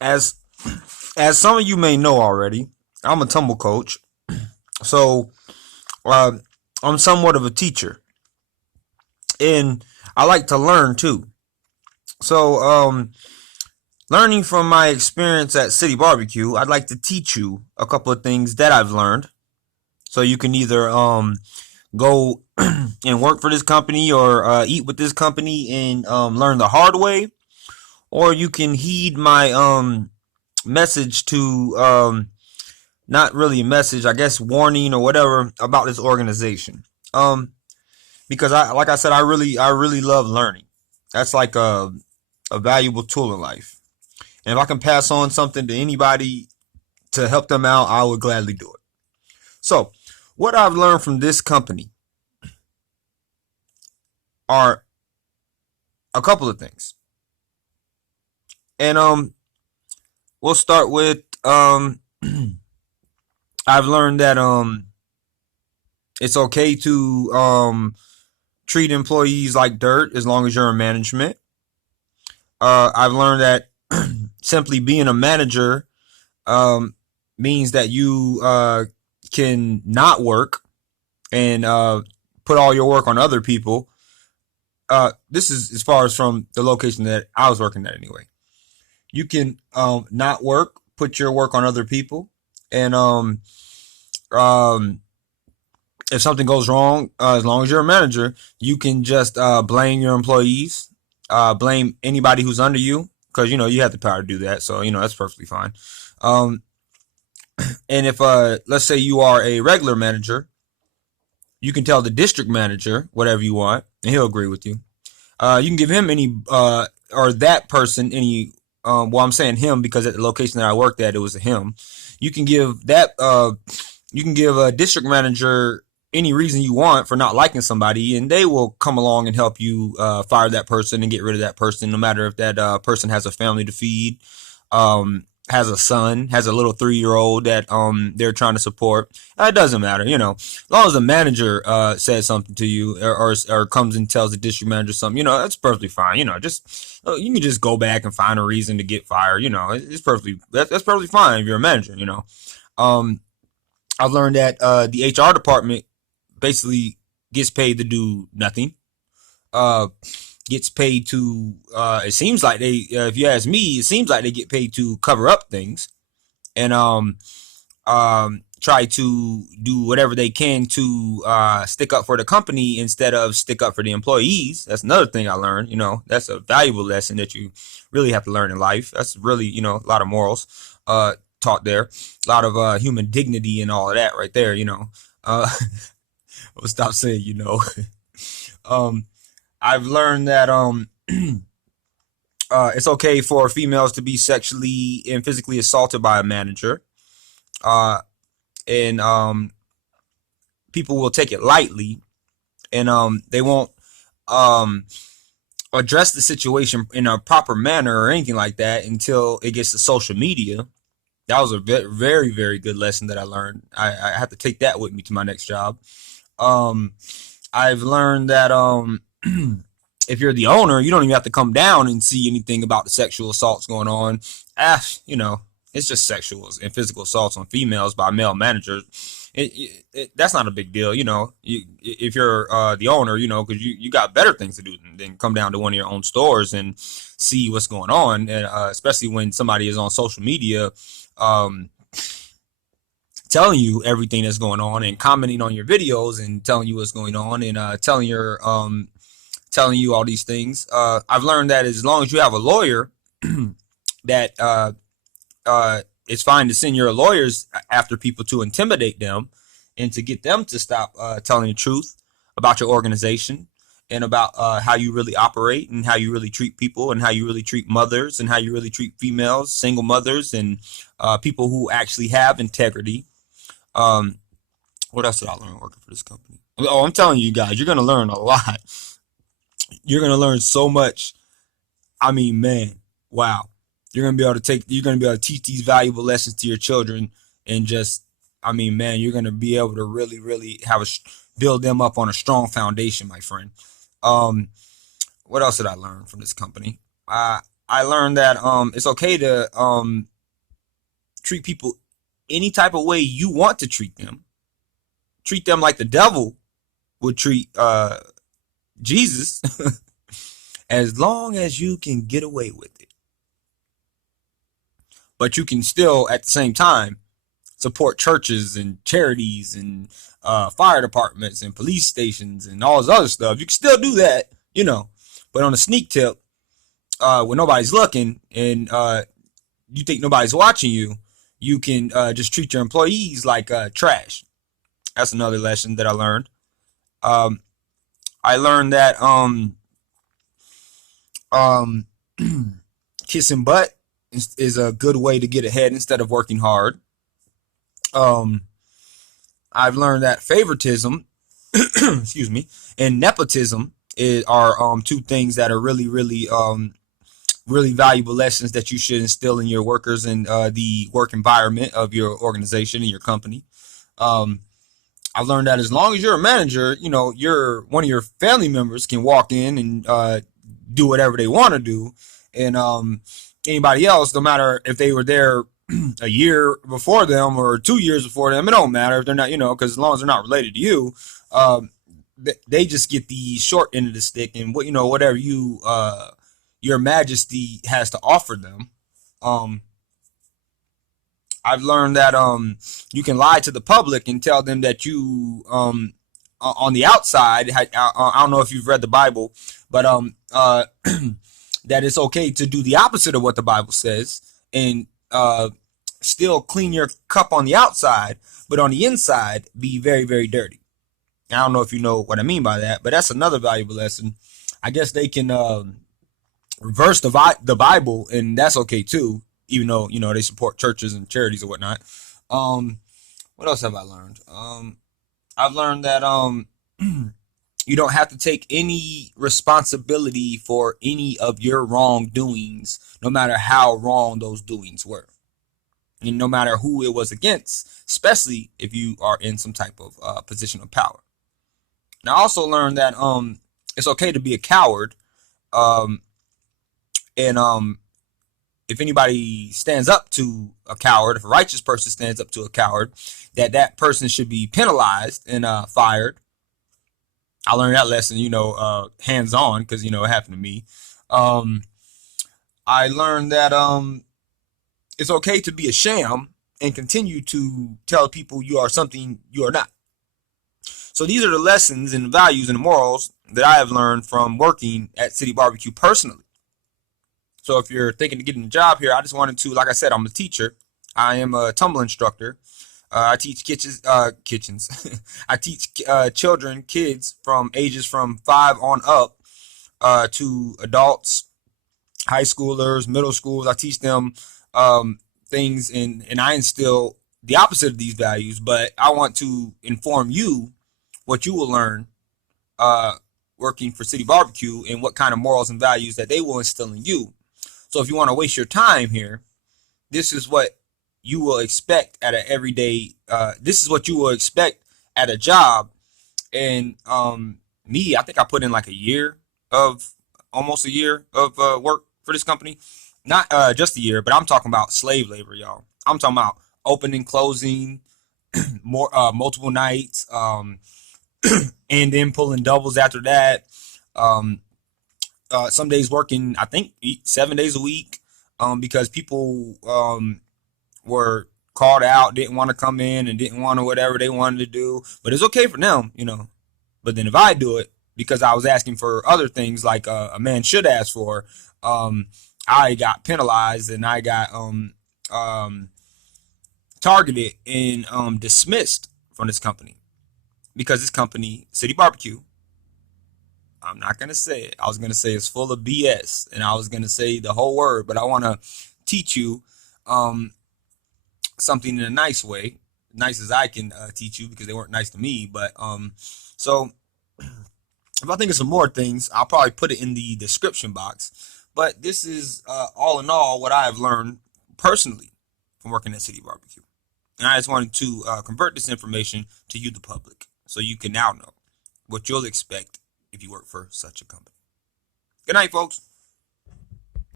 as as some of you may know already, I'm a tumble coach. So uh, I'm somewhat of a teacher, and I like to learn too. So learning from my experience at City Barbecue, I'd like to teach you a couple of things that I've learned. So you can either go and work for this company or eat with this company and learn the hard way, or you can heed my message to not really a message, I guess warning or whatever about this organization. Um, because like I said, I really love learning. That's like a valuable tool in life. And if I can pass on something to anybody to help them out, I would gladly do it. So, what I've learned from this company are a couple of things. And we'll start with I've learned that it's okay to treat employees like dirt as long as you're in management. I've learned that simply being a manager means that you can not work and put all your work on other people. This is as far as from the location that I was working at anyway. You can not work, put your work on other people, and um, if something goes wrong, as long as you're a manager, you can just blame your employees, blame anybody who's under you, because you have the power to do that. So that's perfectly fine. Um, and if let's say you are a regular manager, you can tell the district manager whatever you want, and he'll agree with you. You can give him any or that person any. Well, I'm saying him because at the location that I worked at, it was a him. You can give that. You can give a district manager any reason you want for not liking somebody, and they will come along and help you fire that person and get rid of that person, no matter if that person has a family to feed, has a son, has a little 3-year-old that they're trying to support. It doesn't matter, as long as the manager says something to you or comes and tells the district manager something, that's perfectly fine. Just you can just go back and find a reason to get fired. It's that's perfectly fine if you're a manager. Um, I've learned that the HR department basically gets paid to do nothing. Uh, Gets paid to. It seems like they, if you ask me, it seems like they get paid to cover up things and try to do whatever they can to stick up for the company instead of stick up for the employees. That's another thing I learned. That's a valuable lesson that you really have to learn in life. That's really a lot of morals taught there, a lot of human dignity and all of that right there. I'll stop saying um, I've learned that it's okay for females to be sexually and physically assaulted by a manager, uh, and people will take it lightly, and they won't um, address the situation in a proper manner or anything like that until it gets to social media. That was a very, very good lesson that I learned. I have to take that with me to my next job. Um, I've learned that if you're the owner, you don't even have to come down and see anything about the sexual assaults going on. It's just sexual and physical assaults on females by male managers. That's not a big deal. If you're the owner, because you got better things to do than come down to one of your own stores and see what's going on. And especially when somebody is on social media, um, telling you everything that's going on and commenting on your videos and telling you what's going on and telling you all these things. I've learned that as long as you have a lawyer, that it's fine to send your lawyers after people to intimidate them and to get them to stop telling the truth about your organization and about how you really operate and how you really treat people and how you really treat mothers and how you really treat females, single mothers, and people who actually have integrity. Um, what else did I learn working for this company? Oh, I'm telling you guys, you're gonna learn a lot. You're gonna learn so much. I mean, man, wow. You're gonna be able to teach these valuable lessons to your children, and just, I mean, man, you're gonna be able to really, really build them up on a strong foundation, my friend. Um, what else did I learn from this company? I learned that it's okay to treat people any type of way you want to treat them. Treat them like the devil would treat Jesus, as long as you can get away with it. But you can still, at the same time, support churches and charities and fire departments and police stations and all this other stuff. You can still do that, you know. But on a sneak tip, when nobody's looking and you think nobody's watching you, you can just treat your employees like trash. That's another lesson that I learned. I learned that um, kissing butt is a good way to get ahead instead of working hard. I've learned that favoritism, excuse me, and nepotism are two things that are really valuable lessons that you should instill in your workers and the work environment of your organization and your company. I learned that as long as you're a manager, you know, one of your family members can walk in and do whatever they want to do, and anybody else, no matter if they were there a year before them or 2 years before them, it don't matter if they're not, you know, because as long as they're not related to you, they just get the short end of the stick, and what, you know, whatever your majesty has to offer them. I've learned that you can lie to the public and tell them that you on the outside. I don't know if you've read the Bible, but that it's okay to do the opposite of what the Bible says and still clean your cup on the outside, but on the inside be very, very dirty. I don't know if you know what I mean by that, but that's another valuable lesson. I guess they can reverse the Bible, and that's okay too, even though, you know, they support churches and charities or whatnot. What else have I learned? I've learned that you don't have to take any responsibility for any of your wrongdoings, no matter how wrong those doings were, and no matter who it was against, especially if you are in some type of position of power. And I also learned that it's okay to be a coward, and if anybody stands up to a coward, if a righteous person stands up to a coward, that person should be penalized and fired. I learned that lesson, you know, hands on, because, you know, it happened to me. I learned that it's okay to be a sham and continue to tell people you are something you are not. So these are the lessons and values and morals that I have learned from working at City Barbecue personally. So if you're thinking of getting a job here, I just wanted to, like I said, I'm a teacher. I am a tumble instructor. I teach kitchens. I teach kids from ages from 5 on up to adults, high schoolers, middle schools. I teach them things, and I instill the opposite of these values, but I want to inform you what you will learn working for City Barbecue and what kind of morals and values that they will instill in you. So if you want to waste your time here, this is what you will expect at an everyday. This is what you will expect at a job. And me, I think I put in like almost a year of work for this company. Not just a year, but I'm talking about slave labor, y'all. I'm talking about opening, closing, multiple nights, and then pulling doubles after that. Some days working, I think 7 days a week, because people were called out, didn't want to come in and didn't want to whatever they wanted to do. But it's okay for them, you know. But then if I do it because I was asking for other things like a man should ask for, I got penalized and I got targeted and dismissed from this company, because this company, City Barbecue, I'm not going to say it. I was going to say it's full of BS, and I was going to say the whole word, but I want to teach you something in a nice way, nice as I can teach you, because they weren't nice to me. But so if I think of some more things, I'll probably put it in the description box. But this is all in all what I have learned personally from working at City Barbecue. And I just wanted to convert this information to you, the public, so you can now know what you'll expect if you work for such a company. Good night, folks.